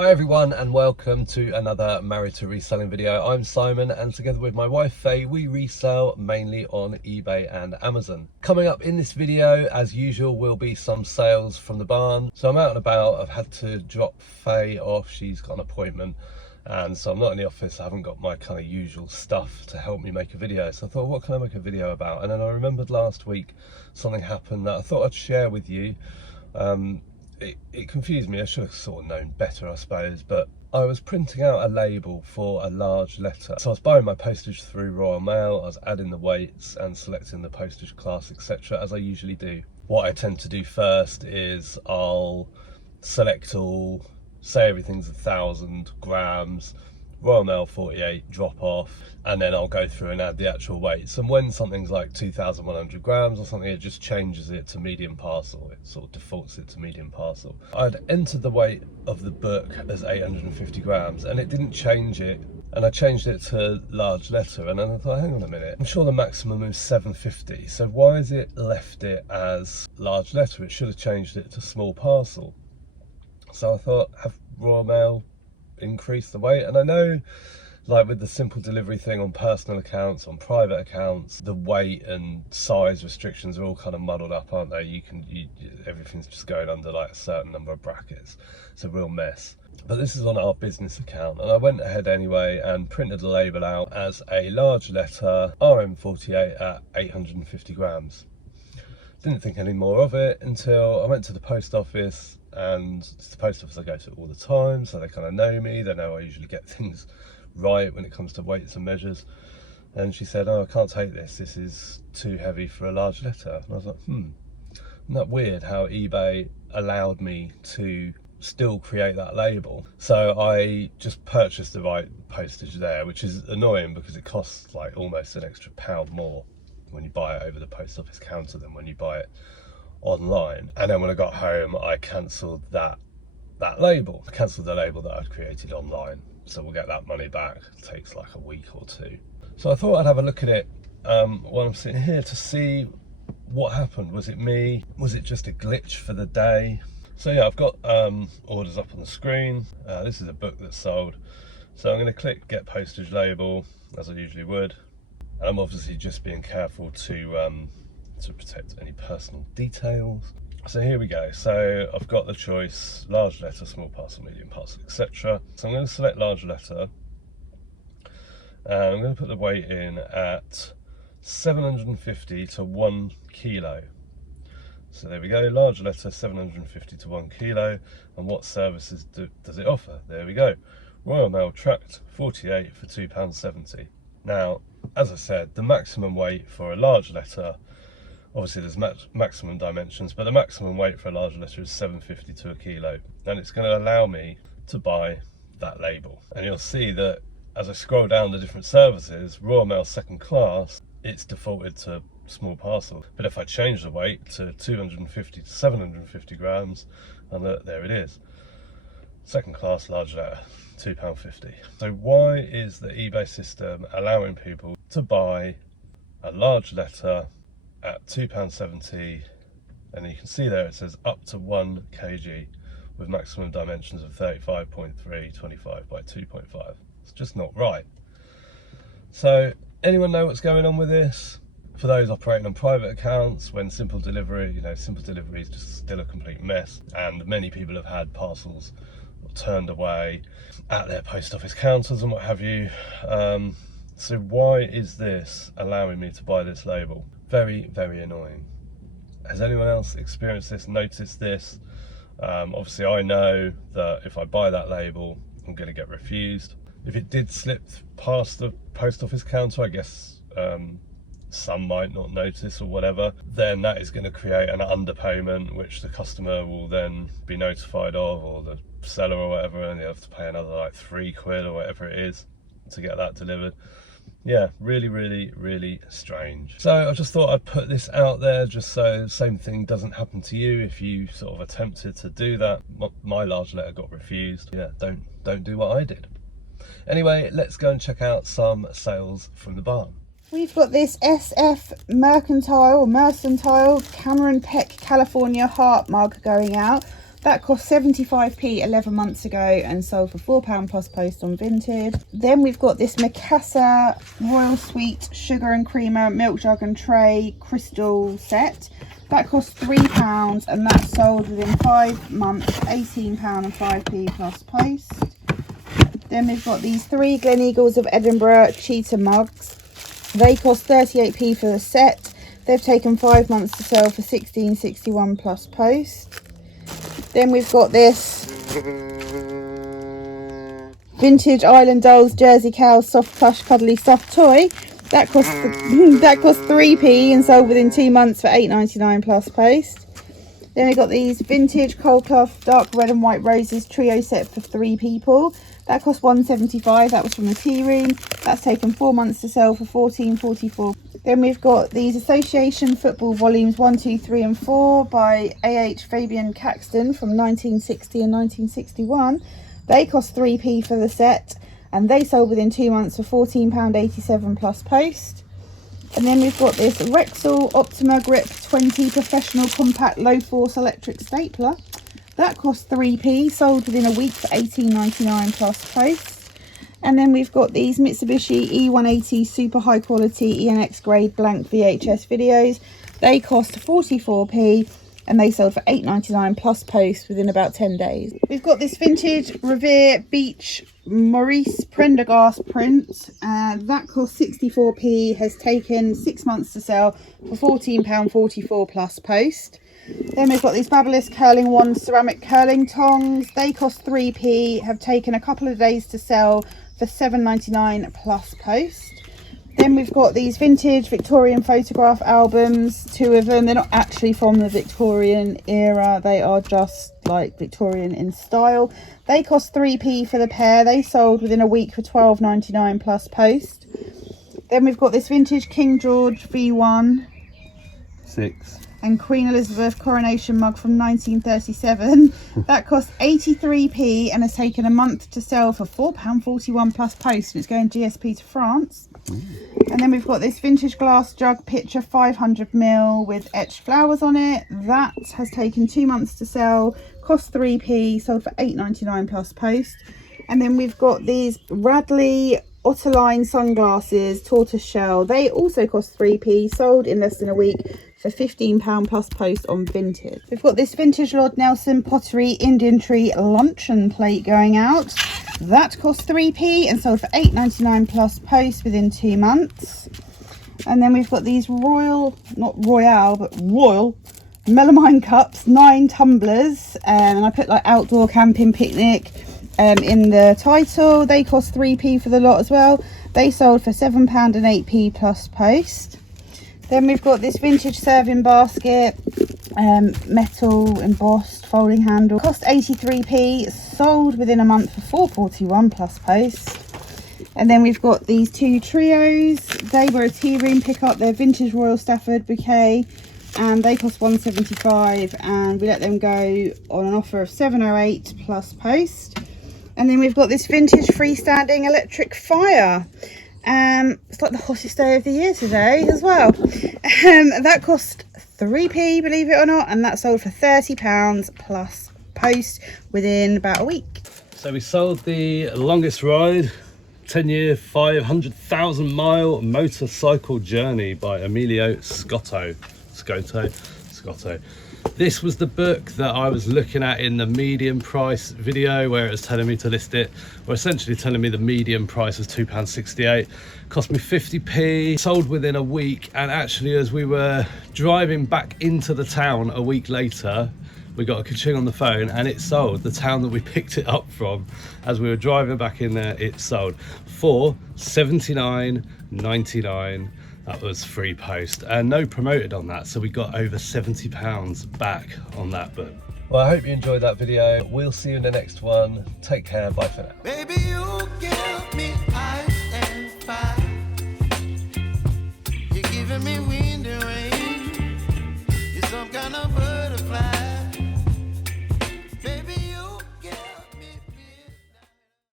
Hi everyone and welcome to another Married to Reselling video. I'm Simon and together with my wife Faye we resell mainly on eBay and Amazon. Coming up in this video as usual will be some sales from the barn. So I'm out and about, I've had to drop Faye off, she's got an appointment and so I'm not in the office. I haven't got my kind of usual stuff to help me make a video. So I thought, what can I make a video about? And then I remembered last week something happened that I thought I'd share with you. It confused me. I should have sort of known better, I suppose, but I was printing out a label for a large letter. So I was buying my postage through Royal Mail, I was adding the weights and selecting the postage class, etc., as I usually do. What I tend to do first is I'll select all, say everything's 1,000 grams, Royal Mail 48, drop off, and then I'll go through and add the actual weights. And when something's like 2,100 grams or something, it just changes it to medium parcel. It sort of defaults it to medium parcel. I'd entered the weight of the book as 850 grams and it didn't change it. And I changed it to large letter and then I thought, hang on a minute, I'm sure the maximum is 750. So why has it left it as large letter? It should have changed it to small parcel. So I thought, have Royal Mail increase the weight? And I know, like with the simple delivery thing on personal accounts, on private accounts, the weight and size restrictions are all kind of muddled up, aren't they? Everything's just going under like a certain number of brackets. It's a real mess. But this is on our business account and I went ahead anyway and printed the label out as a large letter RM48 at 850 grams. Didn't think any more of it until I went to the post office, and it's the post office I go to all the time, so they kind of know me, they know I usually get things right when it comes to weights and measures. And she said, oh, I can't take this, this is too heavy for a large letter. And I was like, isn't that weird how eBay allowed me to still create that label? So I just purchased the right postage there, which is annoying because it costs like almost an extra £1 more when you buy it over the post office counter than when you buy it online. And then when I got home I cancelled that label. I cancelled the label that I'd created online, so we'll get that money back. It takes like a week or two. So I thought I'd have a look at it while I'm sitting here to see what happened. Was it me? Was it just a glitch for the day? So yeah, I've got orders up on the screen. This is a book that's sold, so I'm going to click get postage label as I usually would. And I'm obviously just being careful to protect any personal details. So here we go. So I've got the choice, large letter, small parcel, medium parcel, etc. So I'm going to select large letter. And I'm going to put the weight in at 750 to 1 kilo. So there we go, large letter, 750 to 1 kilo. And what services does it offer? There we go. Royal Mail tracked 48 for £2.70. Now, as I said, the maximum weight for a large letter, obviously there's maximum dimensions, but the maximum weight for a large letter is 750 to a kilo. And it's going to allow me to buy that label. And you'll see that as I scroll down the different services, Royal Mail second class, it's defaulted to small parcel. But if I change the weight to 250 to 750 grams, and there it is. Second class large letter, £2.50. So why is the eBay system allowing people to buy a large letter at £2.70, and you can see there it says up to 1 kg with maximum dimensions of 35.3, 25 by 2.5. It's just not right. So anyone know what's going on with this? For those operating on private accounts, when simple delivery, simple delivery is just still a complete mess, and many people have had parcels turned away at their post office counters and what have you. So why is this allowing me to buy this label? Very, very annoying. Has anyone else experienced this, noticed this? Obviously I know that if I buy that label, I'm going to get refused. If it did slip past the post office counter, I guess some might not notice or whatever, then that is going to create an underpayment which the customer will then be notified of, or the seller or whatever, and they have to pay another like £3 or whatever it is to get that delivered. Yeah, really, really, really strange. So I just thought I'd put this out there just so the same thing doesn't happen to you if you sort of attempted to do that. My large letter got refused. Yeah, don't do what I did. Anyway, let's go and check out some sales from the barn. We've got this SF Mercantile Cameron Peck California heart mug going out That cost 75p 11 months ago and sold for £4 plus post on Vinted. Then we've got this Mikasa Royal Sweet Sugar and Creamer Milk Jug and Tray Crystal set. That cost £3 and that sold within 5 months, £18 and 5p plus post. Then we've got these 3 Gleneagles of Edinburgh Cheetah mugs. They cost 38p for the set. They've taken 5 months to sell for £16.61 plus post. Then we've got this Vintage Island Dolls Jersey Cow Soft Plush Cuddly Stuffed Toy. That cost 3p and sold within 2 months for £8.99 plus post. Then we've got these Vintage Cold Cloth Dark Red and White Roses Trio set for 3 people. That cost £1.75. That was from the tea room. That's taken 4 months to sell for £14.44. Then we've got these Association Football Volumes 1, 2, 3 and 4 by A.H. Fabian Caxton from 1960 and 1961. They cost 3p for the set and they sold within 2 months for £14.87 plus post. And then we've got this Rexall Optima Grip 20 Professional Compact Low Force Electric Stapler. That cost 3p, sold within a week for £18.99 plus post. And then we've got these Mitsubishi E180 Super High Quality ENX Grade Blank VHS videos. They cost 44p and they sold for £8.99 plus post within about 10 days. We've got this vintage Revere Beach Maurice Prendergast print. That cost 64p, has taken 6 months to sell for £14.44 plus post. Then we've got these fabulous Curling One ceramic curling tongs. They cost 3p, have taken a couple of days to sell for £7.99 plus post. Then we've got these vintage Victorian photograph albums, 2 of them. They're not actually from the Victorian era, they are just like Victorian in style. They cost 3p for the pair. They sold within a week for £12.99 plus post. Then we've got this vintage King George V1 6 and Queen Elizabeth coronation mug from 1937. That cost 83p and has taken a month to sell for £4.41 plus post, and it's going GSP to France. And then we've got this vintage glass jug pitcher 500ml with etched flowers on it. That has taken 2 months to sell, cost 3p, sold for £8.99 plus post. And then we've got these Radley Otterline sunglasses tortoise shell. They also cost 3p, sold in less than a week for £15 plus post on Vinted. We've got this vintage Lord Nelson pottery Indian tree luncheon plate going out. That cost 3p and sold for £8.99 plus post within 2 months. And then we've got these royal, not royale, but royal melamine cups, 9 tumblers, and I put like outdoor camping picnic in the title. They cost 3p for the lot as well. They sold for £7 and 8p plus post. Then we've got this vintage serving basket, metal embossed folding handle, cost 83p, sold within a month for £4.41 plus post. And then we've got these 2 trios. They were a tea room pickup. They're vintage Royal Stafford bouquet and they cost £1.75 and we let them go on an offer of £7.08 plus post. And then we've got this vintage freestanding electric fire. It's like the hottest day of the year today as well. That cost 3p, believe it or not, and that sold for £30 plus post within about a week. So we sold the longest ride, 10-year 500,000 mile motorcycle journey by Emilio Scotto. This was the book that I was looking at in the medium price video where it was telling me to list it, or essentially telling me the medium price was £2.68. Cost me 50p, sold within a week, and actually as we were driving back into the town a week later, we got a ka-ching on the phone and it sold. The town that we picked it up from, as we were driving back in there, it sold for £79.99. That was free post and no promoted on that, so we got over £70 back on that book. Well, I hope you enjoyed that video. We'll see you in the next one. Take care, bye for now. Baby, you give me